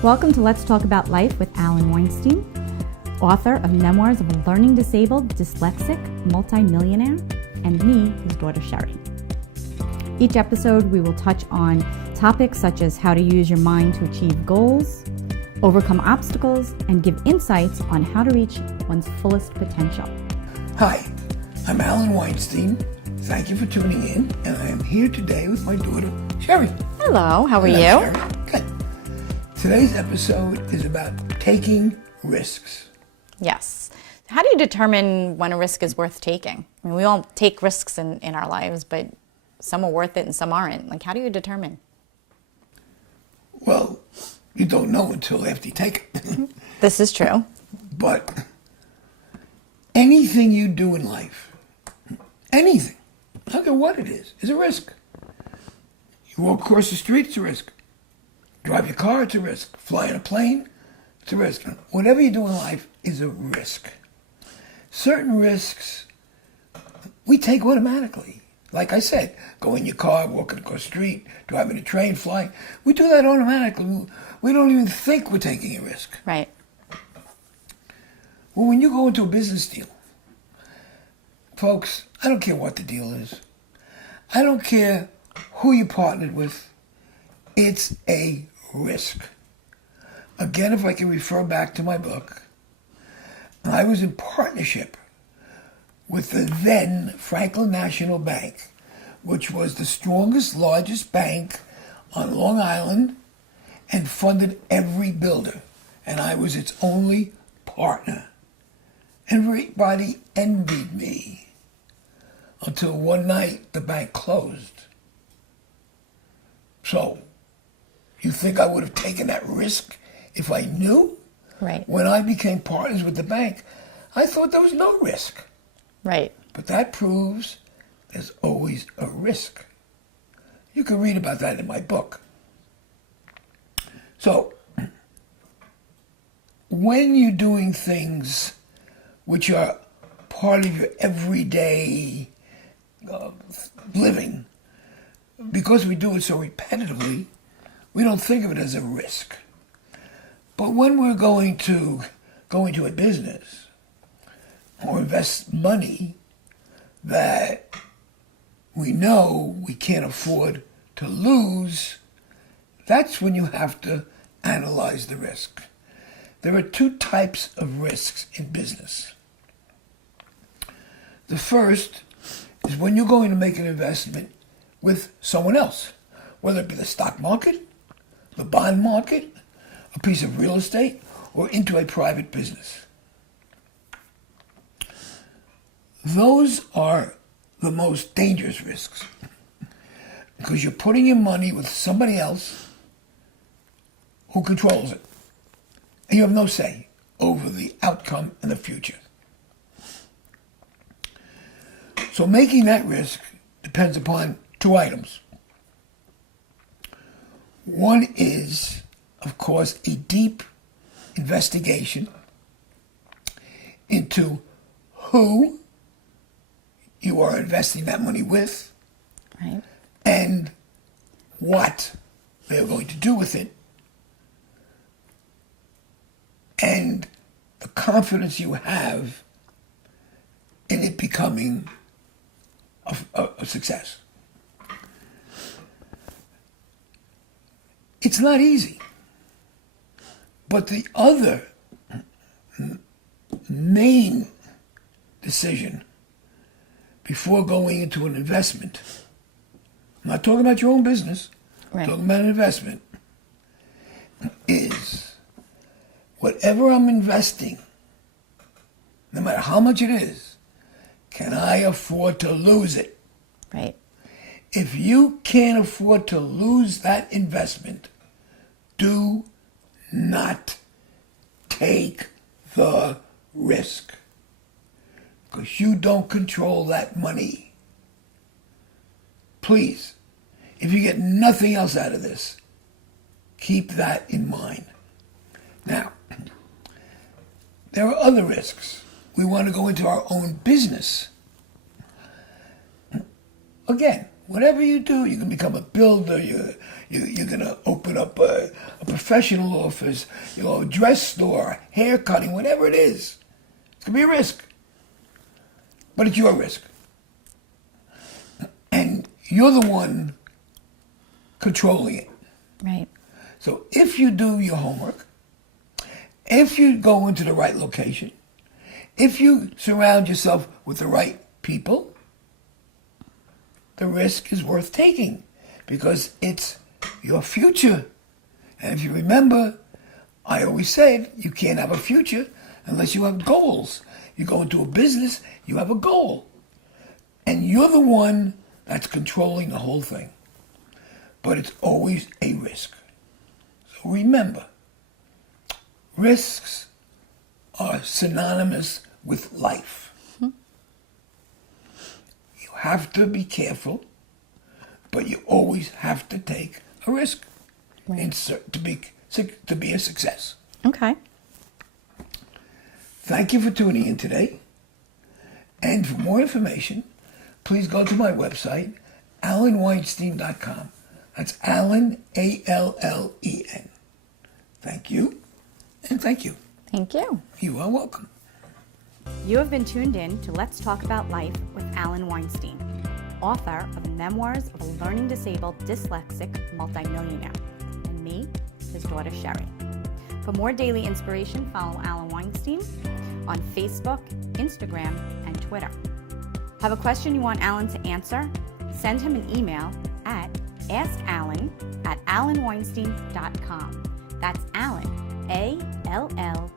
Welcome to Let's Talk About Life with Alan Weinstein, author of Memoirs of a Learning Disabled, Dyslexic, Multimillionaire, and me, his daughter Sherry. Each episode, we will touch on topics such as how to use your mind to achieve goals, overcome obstacles, and give insights on how to reach one's fullest potential. Hi, I'm Alan Weinstein. Thank you for tuning in, and I am here today with my daughter, Sherry. Hello, how are you? Sherry. Good. Today's episode is about taking risks. Yes. How do you determine when a risk is worth taking? I mean, we all take risks in our lives, but some are worth it and some aren't. Like, how do you determine? Well, you don't know until after you take it. This is true. But anything you do in life, anything, I don't care what it is a risk. You walk across the street, it's a risk. Drive your car, it's a risk. Fly in a plane, it's a risk. Whatever you do in life is a risk. Certain risks we take automatically. Like I said, go in your car, walking across the street, driving a train, flying. We do that automatically. We don't even think we're taking a risk. Right. Well, when you go into a business deal, folks, I don't care what the deal is. I don't care who you partnered with. It's a risk. Again, if I can refer back to my book, I was in partnership with the then Franklin National Bank, which was the strongest, largest bank on Long Island and funded every builder. And I was its only partner. Everybody envied me until one night the bank closed. So, you think I would have taken that risk if I knew? Right. When I became partners with the bank, I thought there was no risk. Right. But that proves there's always a risk. You can read about that in my book. So, when you're doing things which are part of your everyday living, because we do it so repetitively, we don't think of it as a risk. But when we're going to go into a business or invest money that we know we can't afford to lose, that's when you have to analyze the risk. There are two types of risks in business. The first is when you're going to make an investment with someone else, whether it be the stock market, the bond market, a piece of real estate, or into a private business. Those are the most dangerous risks because you're putting your money with somebody else who controls it. And you have no say over the outcome and the future. So making that risk depends upon two items. One is, of course, a deep investigation into who you are investing that money with, Right. and what they're going to do with it, and the confidence you have in it becoming a success. It's not easy. But the other main decision before going into an investment, I'm not talking about your own business, Right. I'm talking about an investment, is whatever I'm investing, no matter how much it is, can I afford to lose it? Right. If you can't afford to lose that investment, do not take the risk. Because you don't control that money. Please, if you get nothing else out of this, keep that in mind. Now, there are other risks. We want to go into our own business. Again, Whatever you do, you can become a builder. You're going to open up a professional office, a dress store, hair cutting, whatever it is. It's going to be a risk. But it's your risk. And you're the one controlling it. Right. So if you do your homework, if you go into the right location, if you surround yourself with the right people, the risk is worth taking because it's your future. And if you remember, I always said you can't have a future unless you have goals. You go into a business, you have a goal. And you're the one that's controlling the whole thing. But it's always a risk. So remember, risks are synonymous with life. You have to be careful, but you always have to take a risk to be a success. Okay. Thank you for tuning in today. And for more information, please go to my website, alanweinstein.com. That's Alan, A-L-L-E-N. Thank you, and thank you. Thank you. You are welcome. You have been tuned in to Let's Talk About Life with Alan Weinstein, author of Memoirs of a Learning Disabled Dyslexic Multimillionaire, and me, his daughter Sherry. For more daily inspiration, follow Alan Weinstein on Facebook, Instagram, and Twitter. Have a question you want Alan to answer? Send him an email at askalan@alanweinstein.com. That's Alan, A-L-L